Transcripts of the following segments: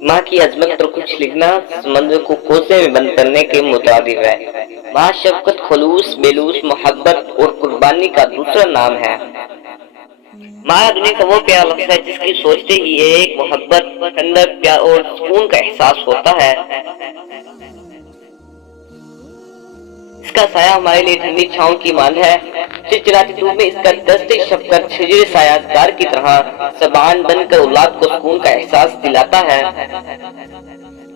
माँ की अजमत पर कुछ लिखना समंदर को कोसे में बंद करने के मुताबिक है। माँ शफकत, खलूस, बेलूस, मोहब्बत और कुर्बानी का दूसरा नाम है। माँ दुनिया का वो प्यारा लफ्ज़ है जिसकी सोचते ही एक मोहब्बत, ठंडक, प्यार और सुकून का एहसास होता है। इसका साया हमारे लिए ठंडी छांव की मांद है। चिलचिलाती धूप में इसका दस्ते शफकत शिजरे सायादार की तरह सबान बनकर औलाद को सुकून का एहसास दिलाता है।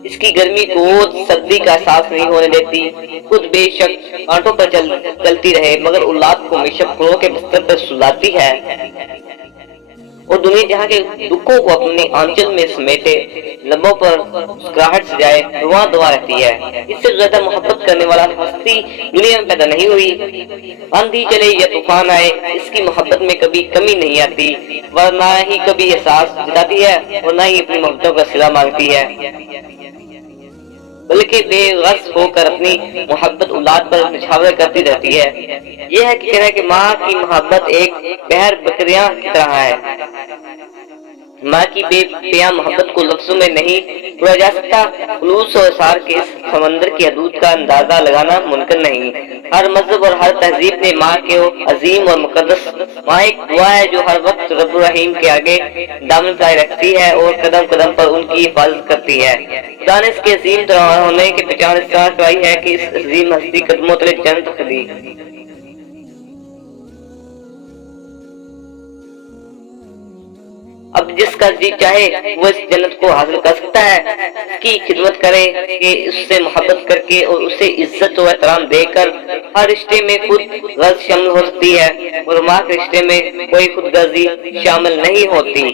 इसकी गर्मी को सर्दी का एहसास नहीं होने देती। खुद बेशक कांटों पर चलती रहे मगर औलाद को हमेशा फूलों के बिस्तर पर सुलाती है और दुनिया जहाँ के दुखों को अपने आंचल में समेटे, लबों पर मुस्कुराहट सजाए, दुआ दुआ रहती है। इससे ज्यादा मोहब्बत करने वाला हस्ती दुनिया में पैदा नहीं हुई। आंधी चले या तूफान आए, इसकी मोहब्बत में कभी कमी नहीं आती, वरना ही कभी एहसास जताती है और न ही अपनी मोहब्बतों का सिला मांगती है, बल्कि बेगर्ज होकर अपनी मोहब्बत औलाद पर निछावर करती रहती है। यह है कि कहना है कि माँ की मोहब्बत एक बहर बकरियां की तरह है। माँ की बेपनाह मोहब्बत को लफ्जों में नहीं पूरा जा सकता। खुलूस और इसार के इस समंदर की हदूद का अंदाजा लगाना मुमकिन नहीं। हर मजहब और हर तहजीब ने माँ के अजीम और मुकद्दस माँ एक दुआ है जो हर वक्त रब्बुर रहीम के आगे दामन फैलाए रखती है और कदम कदम पर उनकी हिफाजत करती है। खुदा ने इसके अजीम तरह होने की पहचान इस तरह करवाई है कि इस अजीम हस्ती कदमों तले जन्नत खड़ी। अब जिसका जी चाहे वो इस जन्नत को हासिल कर सकता है। उसकी खिदमत करे कि उससे मोहब्बत करके और उसे इज्जत और एहतराम देकर हर रिश्ते में खुद गर्ज शामिल हो सकती है और माँ के रिश्ते में कोई खुदगर्जी शामिल नहीं होती।